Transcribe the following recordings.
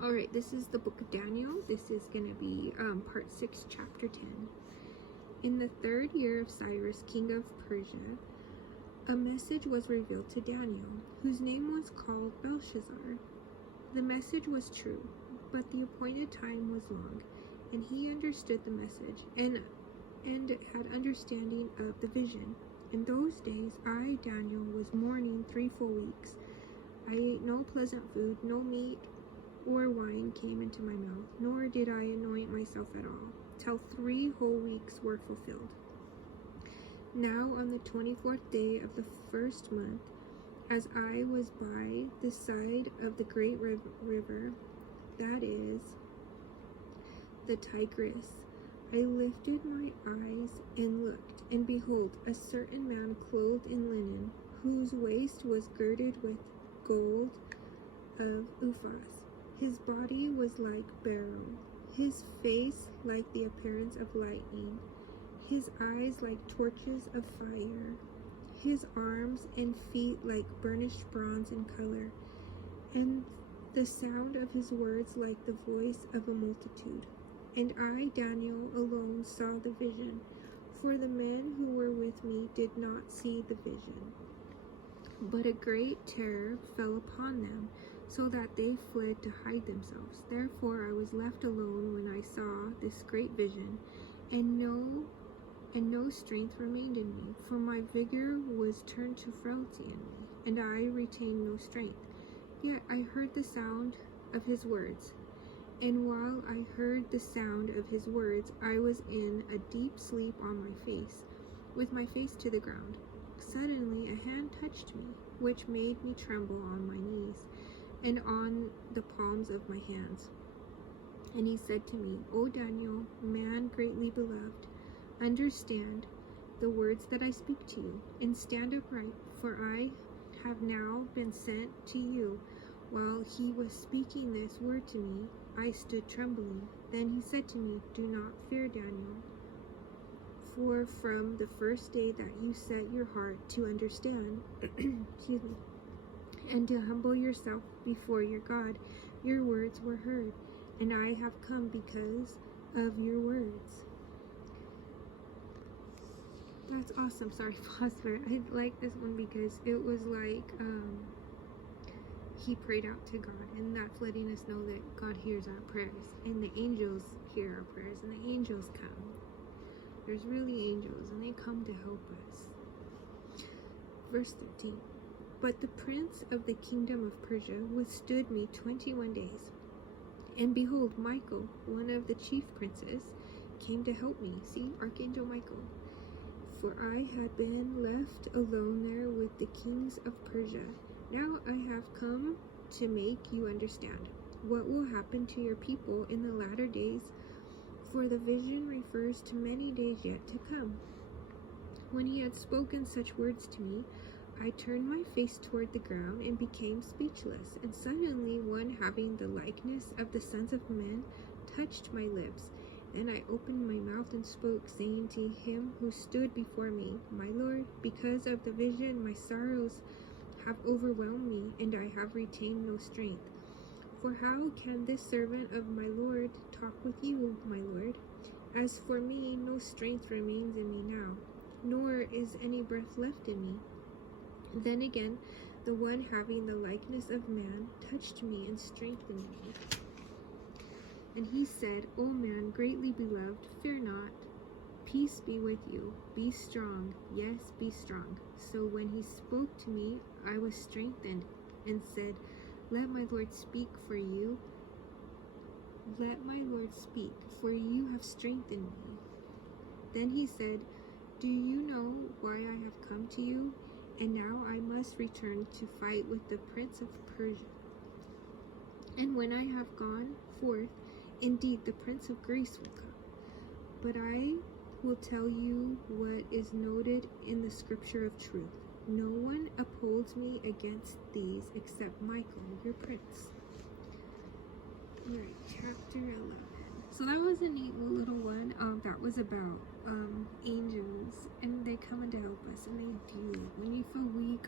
Alright, this is the book of Daniel. This is going to be part 6, chapter 10. In the 3rd year of Cyrus, king of Persia, a message was revealed to Daniel, whose name was called Belshazzar. The message was true, but the appointed time was long, and he understood the message, and had understanding of the vision. In those days, I, Daniel, was mourning 3 full weeks. I ate no pleasant food, no meat or wine came into my mouth, nor did I anoint myself at all, till 3 whole weeks were fulfilled. Now on the 24th day of the 1st month, as I was by the side of the great river, that is, the Tigris, I lifted my eyes and looked, and behold, a certain man clothed in linen, whose waist was girded with gold of Uphaz. His body was like beryl, his face like the appearance of lightning, his eyes like torches of fire, his arms and feet like burnished bronze in color, and the sound of his words like the voice of a multitude. And I, Daniel, alone saw the vision, for the men who were with me did not see the vision. But a great terror fell upon them, so that they fled to hide themselves. Therefore I was left alone when I saw this great vision, and no strength remained in me, for my vigor was turned to frailty in me, and I retained no strength. Yet I heard the sound of his words, and while I heard the sound of his words, I was in a deep sleep on my face, with my face to the ground. Suddenly a hand touched me, which made me tremble on my knees and on the palms of my hands. And he said to me, O Daniel, man greatly beloved, understand the words that I speak to you, and stand upright, for I have now been sent to you. While he was speaking this word to me, I stood trembling. Then he said to me, do not fear, Daniel, for from the first day that you set your heart to understand, excuse me, and to humble yourself before your God, your words were heard, and I have come because of your words. That's awesome. Sorry, pause for it. I like this one because it was like he prayed out to God, and that's letting us know that God hears our prayers, and the angels hear our prayers, and the angels come. There's really angels, and they come to help us. Verse 13. But the prince of the kingdom of Persia withstood me 21 days. And behold, Michael, one of the chief princes, came to help me. See, Archangel Michael. For I had been left alone there with the kings of Persia. Now I have come to make you understand what will happen to your people in the latter days, for the vision refers to many days yet to come. When he had spoken such words to me, I turned my face toward the ground and became speechless, and suddenly one having the likeness of the sons of men touched my lips. Then I opened my mouth and spoke, saying to him who stood before me, My Lord, because of the vision my sorrows have overwhelmed me, and I have retained no strength. For how can this servant of my Lord talk with you, my Lord? As for me, no strength remains in me now, nor is any breath left in me. Then again, the one having the likeness of man touched me and strengthened me. And he said, O man greatly beloved, fear not. Peace be with you. Be strong. Yes, be strong. So when he spoke to me, I was strengthened, and said, Let my Lord speak, for you. Let my Lord speak, for you have strengthened me. Then he said, Do you know why I have come to you? And now I must return to fight with the prince of Persia. And when I have gone forth, indeed the prince of Greece will come. But I will tell you what is noted in the scripture of truth. No one upholds me against these except Michael, your prince. Alright, chapter 11. So that was a neat little one. That was about angels, and they come in to help us, and they do. When you feel weak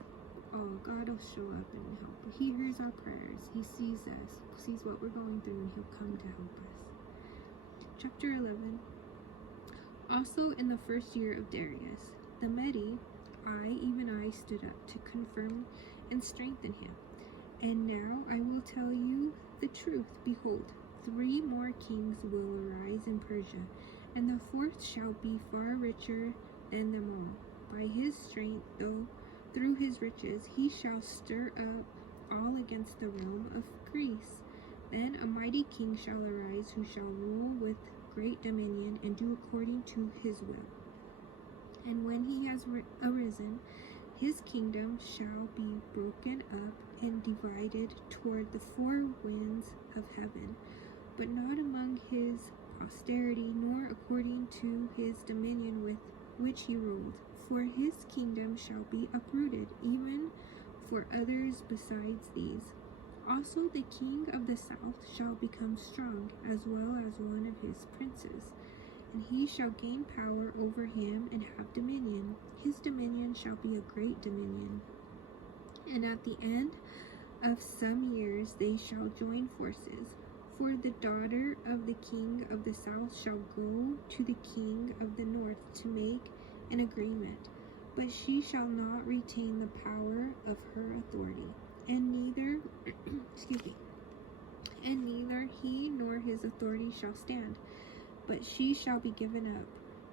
oh, God will show up and help. He hears our prayers. He sees us, sees what we're going through, and he'll come to help us. Chapter 11. Also in the first year of Darius, the Mede, even I, stood up to confirm and strengthen him. And now I will tell you the truth. Behold, 3 more kings will arise in Persia, and the 4th shall be far richer than them all. By his strength, through his riches, he shall stir up all against the realm of Greece. Then a mighty king shall arise, who shall rule with great dominion and do according to his will. And when he has arisen, his kingdom shall be broken up and divided toward the 4 winds of heaven, but not among his posterity, nor according to his dominion with which he ruled. For his kingdom shall be uprooted, even for others besides these. Also the king of the south shall become strong, as well as one of his princes, and he shall gain power over him and have dominion. His dominion shall be a great dominion. And at the end of some years they shall join forces. For the daughter of the king of the south shall go to the king of the north to make an agreement, but she shall not retain the power of her authority, and neither and neither he nor his authority shall stand, but she shall be given up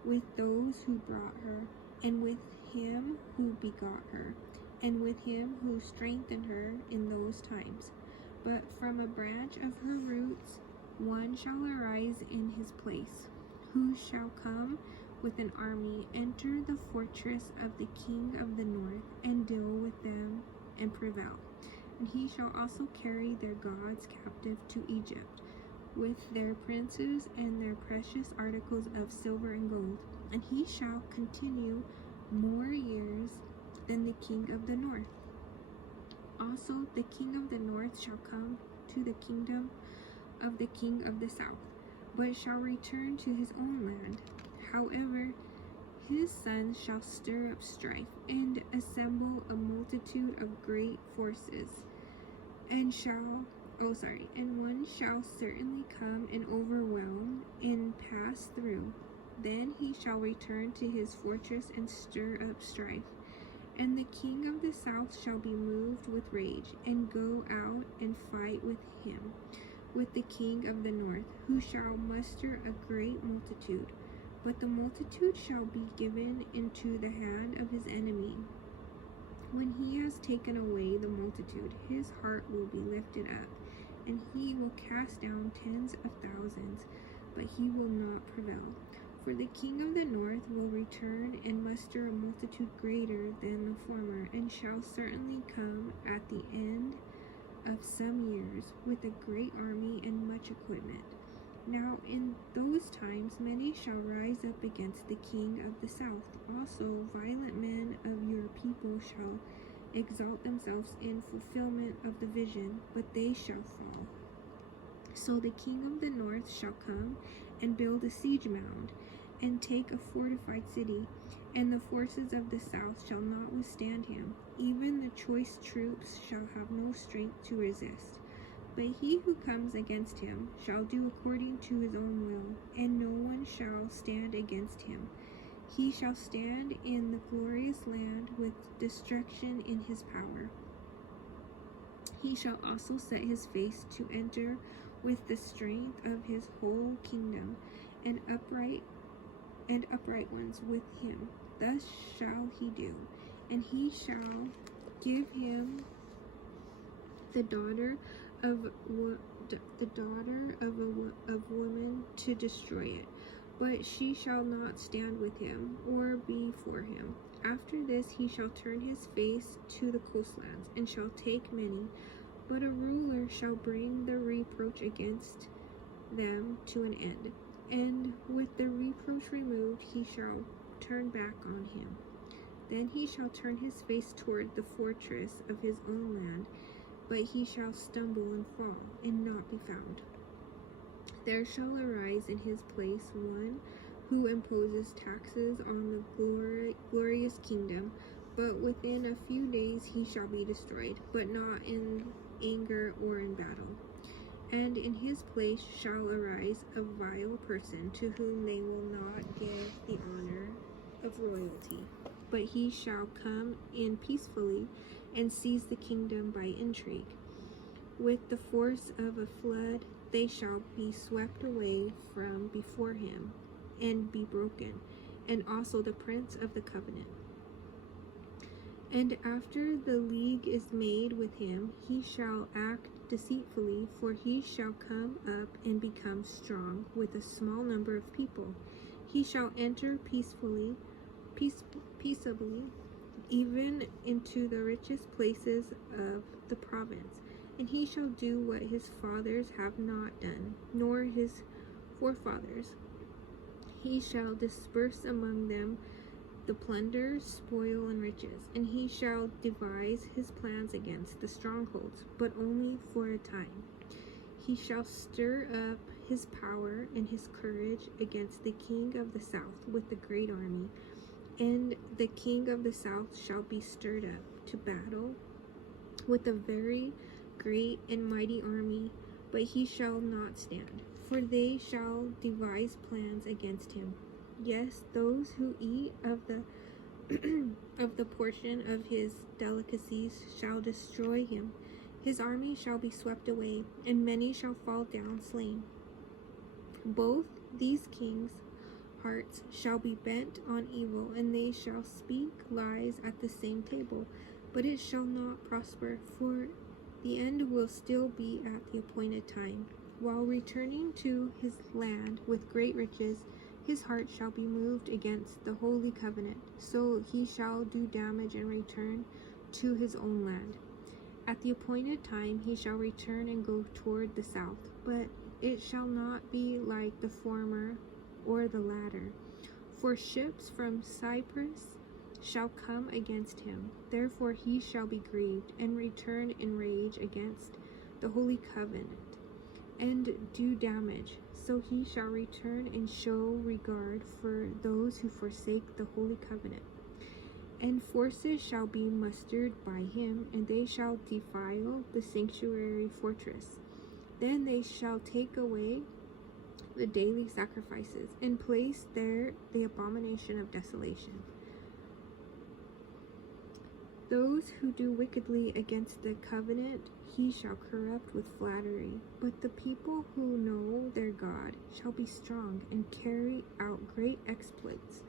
with those who brought her, and with him who begot her, and with him who strengthened her in those times. But from a branch of her roots one shall arise in his place, who shall come with an army, enter the fortress of the king of the north, and deal with them and prevail. And he shall also carry their gods captive to Egypt, with their princes and their precious articles of silver and gold. And he shall continue more years than the king of the north. Also the king of the north shall come to the kingdom of the king of the south, but shall return to his own land. However, his sons shall stir up strife, and assemble a multitude of great forces, and one shall certainly come and overwhelm and pass through. Then he shall return to his fortress and stir up strife. And the king of the south shall be moved with rage, and go out and fight with him, with the king of the north, who shall muster a great multitude. But the multitude shall be given into the hand of his enemy. When he has taken away the multitude, his heart will be lifted up, and he will cast down tens of thousands, but he will not prevail. For the king of the north will return and muster a multitude greater than the former, and shall certainly come at the end of some years with a great army and much equipment. Now in those times many shall rise up against the king of the south. Also violent men of your people shall exalt themselves in fulfillment of the vision, but they shall fall. So the king of the north shall come and build a siege mound, and take a fortified city, and the forces of the south shall not withstand him. Even the choice troops shall have no strength to resist. But he who comes against him shall do according to his own will, and no one shall stand against him. He shall stand in the glorious land with destruction in his power. He shall also set his face to enter with the strength of his whole kingdom, and upright ones with him. Thus shall he do, and he shall give him the daughter of woman to destroy it, but she shall not stand with him or be for him. After this he shall turn his face to the coastlands, and shall take many, but a ruler shall bring the reproach against them to an end. And with the reproach removed, he shall turn back on him. Then he shall turn his face toward the fortress of his own land, but he shall stumble and fall, and not be found. There shall arise in his place one who imposes taxes on the glorious kingdom, but within a few days he shall be destroyed, but not in anger or in battle. And in his place shall arise a vile person, to whom they will not give the honor of royalty, but he shall come in peacefully and seize the kingdom by intrigue. With the force of a flood they shall be swept away from before him and be broken, and also the prince of the covenant. And after the league is made with him, he shall act deceitfully, for he shall come up and become strong with a small number of people. He shall enter peaceably, even into the richest places of the province. And he shall do what his fathers have not done, nor his forefathers. He shall disperse among them the plunder, spoil, and riches, and he shall devise his plans against the strongholds, but only for a time. He shall stir up his power and his courage against the king of the south with a great army, and the king of the south shall be stirred up to battle with a very great and mighty army, but he shall not stand, for they shall devise plans against him. Yes, those who eat of the of the portion of his delicacies shall destroy him. His army shall be swept away, and many shall fall down slain. Both these kings' hearts shall be bent on evil, and they shall speak lies at the same table, but it shall not prosper, for the end will still be at the appointed time. While returning to his land with great riches, his heart shall be moved against the holy covenant, so he shall do damage and return to his own land. At the appointed time he shall return and go toward the south, but it shall not be like the former or the latter. For ships from Cyprus shall come against him, therefore he shall be grieved, and return in rage against the holy covenant, and do damage. So he shall return and show regard for those who forsake the holy covenant. And forces shall be mustered by him, and they shall defile the sanctuary fortress. Then they shall take away the daily sacrifices, and place there the abomination of desolation. Those who do wickedly against the covenant he shall corrupt with flattery, but the people who know their God shall be strong and carry out great exploits.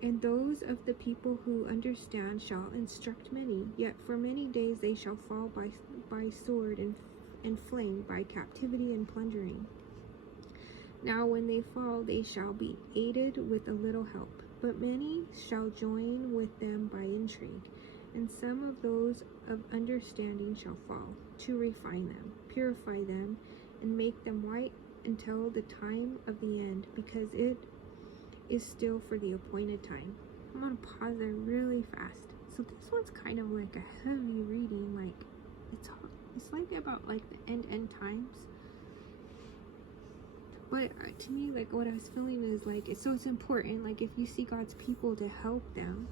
And those of the people who understand shall instruct many, yet for many days they shall fall by sword and flame, by captivity and plundering. Now when they fall, they shall be aided with a little help, but many shall join with them by intrigue, and some of those of understanding shall fall, to refine them, purify them, and make them white until the time of the end, because it is still for the appointed time. I'm gonna pause there really fast. So this one's kind of like a heavy reading, like it's like about like the end times. But to me, like what I was feeling is like it's important, like if you see God's people, to help them,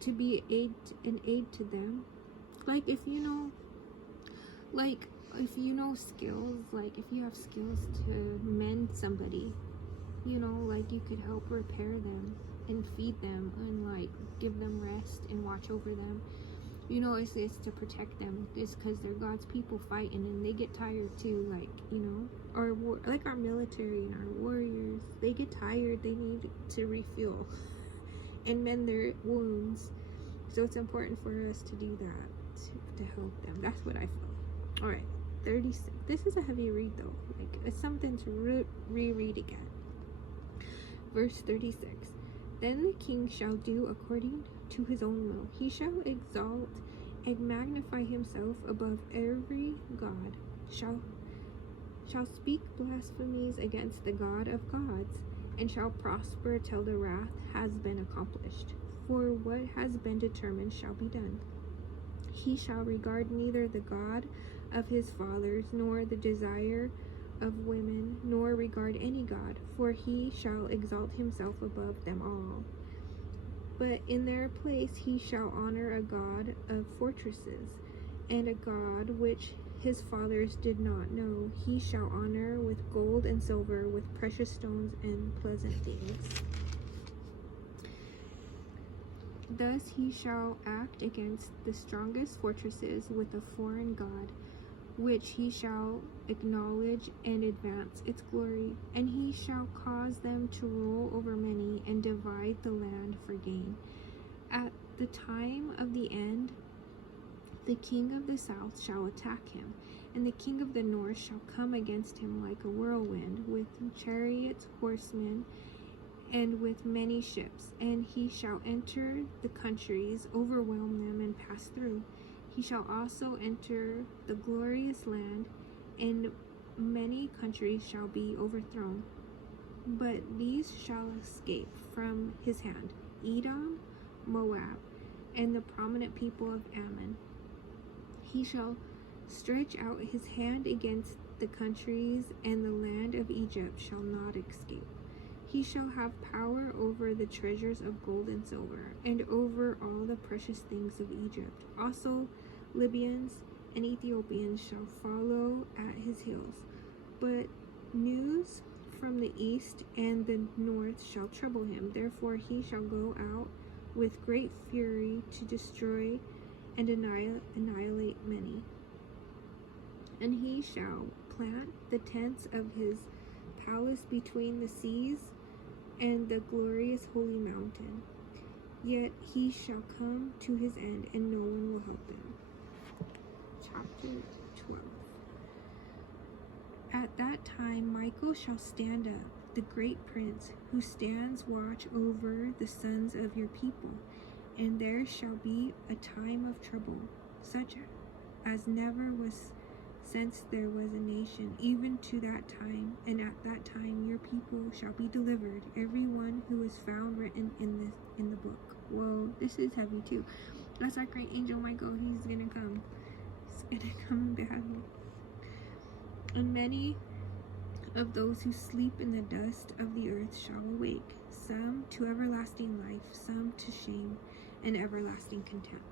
to be an aid to them. Like if you know skills, like if you have skills to mend somebody, like you could help repair them and feed them and like give them rest and watch over them. It's to protect them. It's because they're God's people fighting, and they get tired too. Like our military and our warriors, they get tired. They need to refuel and mend their wounds. So it's important for us to do that, to help them. That's what I felt. All right, 36. This is a heavy read though. Like it's something to reread again. Verse 36. Then the king shall do according to his own will. He shall exalt and magnify himself above every god, shall speak blasphemies against the God of gods, and shall prosper till the wrath has been accomplished. For what has been determined shall be done. He shall regard neither the God of his fathers, nor the desire of women, nor regard any god, for he shall exalt himself above them all. But in their place he shall honor a God of fortresses, and a God which his fathers did not know, he shall honor with gold and silver, with precious stones and pleasant things. Thus he shall act against the strongest fortresses with a foreign God, which he shall acknowledge and advance its glory, and he shall cause them to rule over many and divide the land for gain. At the time of the end, the king of the south shall attack him, and the king of the north shall come against him like a whirlwind, with chariots, horsemen, and with many ships. And he shall enter the countries, overwhelm them, and pass through. He shall also enter the glorious land, and many countries shall be overthrown. But these shall escape from his hand: Edom, Moab, and the prominent people of Ammon. He shall stretch out his hand against the countries, and the land of Egypt shall not escape. He shall have power over the treasures of gold and silver, and over all the precious things of Egypt. Also Libyans and Ethiopians shall follow at his heels. But news from the east and the north shall trouble him. Therefore he shall go out with great fury to destroy and annihilate many. And he shall plant the tents of his palace between the seas and the glorious holy mountain. Yet he shall come to his end, and no one will help him. Chapter 12. At that time Michael shall stand up, the great prince, who stands watch over the sons of your people. And there shall be a time of trouble, such as never was since there was a nation, even to that time. And at that time your people shall be delivered, every one who is found written in the book. Whoa, this is heavy too. That's our great angel Michael. He's gonna come. He's gonna come in battle. And many of those who sleep in the dust of the earth shall awake, some to everlasting life, some to shame and everlasting contempt.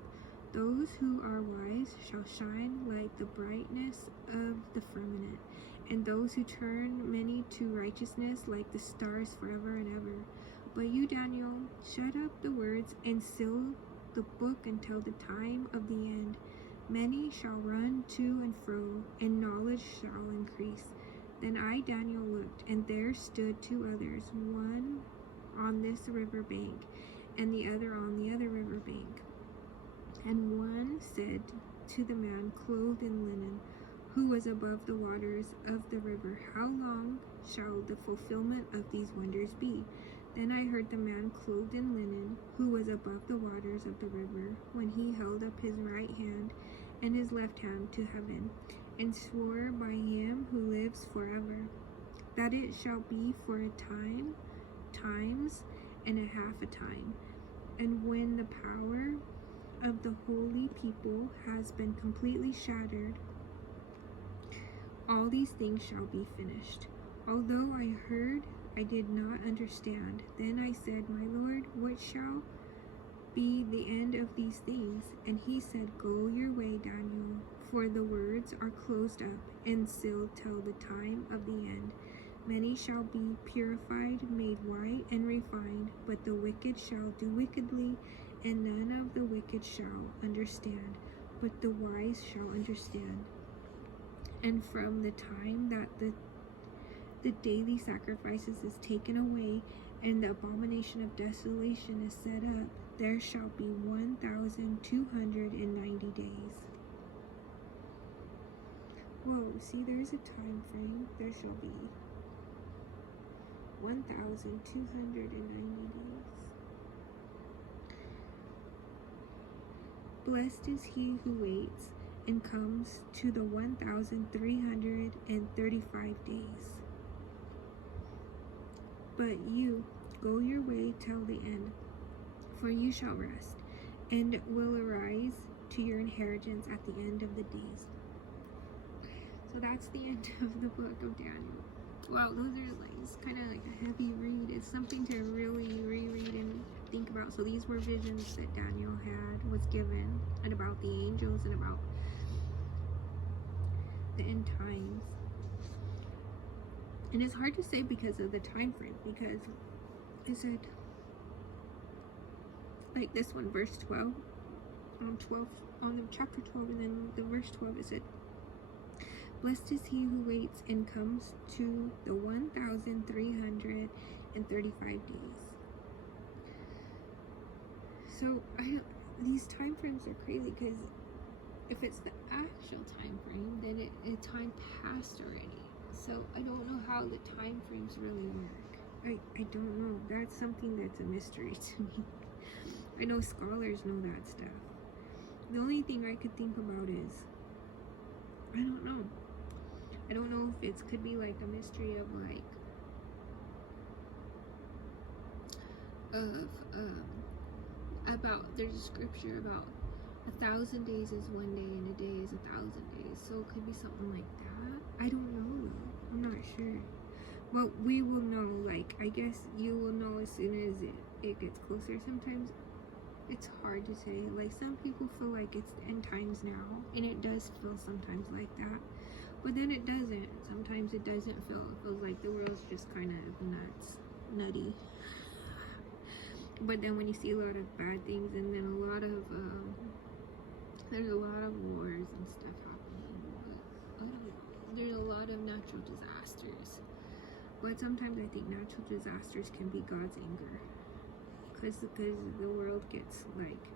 Those who are wise shall shine like the brightness of the firmament, and those who turn many to righteousness like the stars forever and ever. But you, Daniel, shut up the words and seal the book until the time of the end. Many shall run to and fro, and knowledge shall increase. Then I, Daniel, looked, and there stood two others, one on this river bank, and the other on the other river bank. And one said to the man clothed in linen, who was above the waters of the river, how long shall the fulfillment of these wonders be? Then I heard the man clothed in linen, who was above the waters of the river, when he held up his right hand and his left hand to heaven, and swore by him who lives forever, that it shall be for a time, times, and a half a time. And when the power of the holy people has been completely shattered, all these things shall be finished. Although I heard, I did not understand. Then I said, my Lord, what shall be the end of these things? And he said, go your way, Daniel, for the words are closed up and sealed till the time of the end. Many shall be purified, made white, and refined, but the wicked shall do wickedly, and none of the wicked shall understand, but the wise shall understand. And from the time that the daily sacrifices is taken away, and the abomination of desolation is set up, there shall be 1,290 days. Whoa, see, there's a time frame. There shall be 1,290 days. Blessed is he who waits and comes to the 1,335 days. But you, go your way till the end, for you shall rest, and will arise to your inheritance at the end of the days. So that's the end of the book of Daniel. wow, those are like, it's kind of like a heavy read. It's something to really reread and think about. So these were visions that Daniel was given, and about the angels and about the end times. And it's hard to say because of the time frame, because it said, like this one, verse 12, on the chapter 12, and then the verse 12, it said, blessed is he who waits and comes to the 1,335 days. So these time frames are crazy, because if it's the actual time frame, then it time passed already. So I don't know how the time frames really work. I don't know. That's something that's a mystery to me. I know scholars know that stuff. The only thing I could think about is, I don't know. I don't know if it could be like a mystery of like, about, there's a scripture about 1,000 days is one day and a day is 1,000 days. So it could be something like that. I don't know though. I'm not sure. But we will know, like, I guess you will know as soon as it gets closer. Sometimes it's hard to say. Like, some people feel like it's the end times now, and it does feel sometimes like that. But then it doesn't. Sometimes it doesn't feel. It feels like the world's just kind of nutty. But then when you see a lot of bad things, and then a lot of there's a lot of wars and stuff happening. There's a lot of natural disasters. But sometimes I think natural disasters can be God's anger, because the world gets like,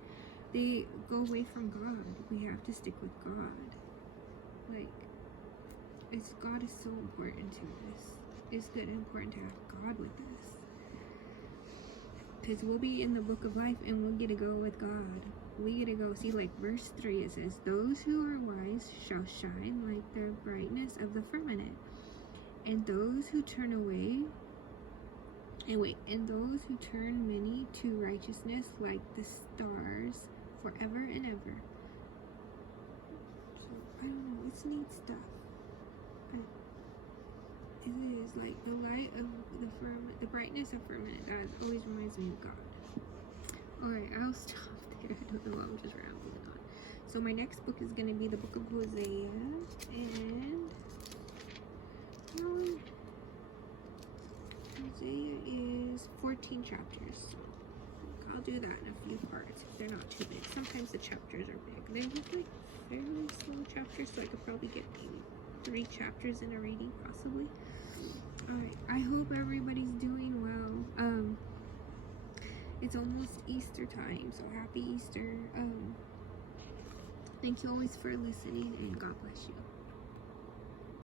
they go away from God. We have to stick with God. Like, God is so important to us. It's good and important to have God with us, because we'll be in the book of life and we'll get to go with God. We get to go see, like verse 3, it says, those who are wise shall shine like the brightness of the firmament, and those who turn those who turn many to righteousness like the stars forever and ever. So I don't know, it's neat stuff. It is like the light of the firmament, the brightness of firmament. That always reminds me of God. Alright, I'll stop there. I don't know, I'm just rambling on. So my next book is going to be the book of Hosea, and Hosea is 14 chapters. So I'll do that in a few parts if they're not too big. Sometimes the chapters are big. They look like fairly small chapters, so I could probably get maybe 3 chapters in a reading, possibly. Alright, I hope everybody's doing well. It's almost Easter time, so happy Easter. Thank you always for listening, and God bless you.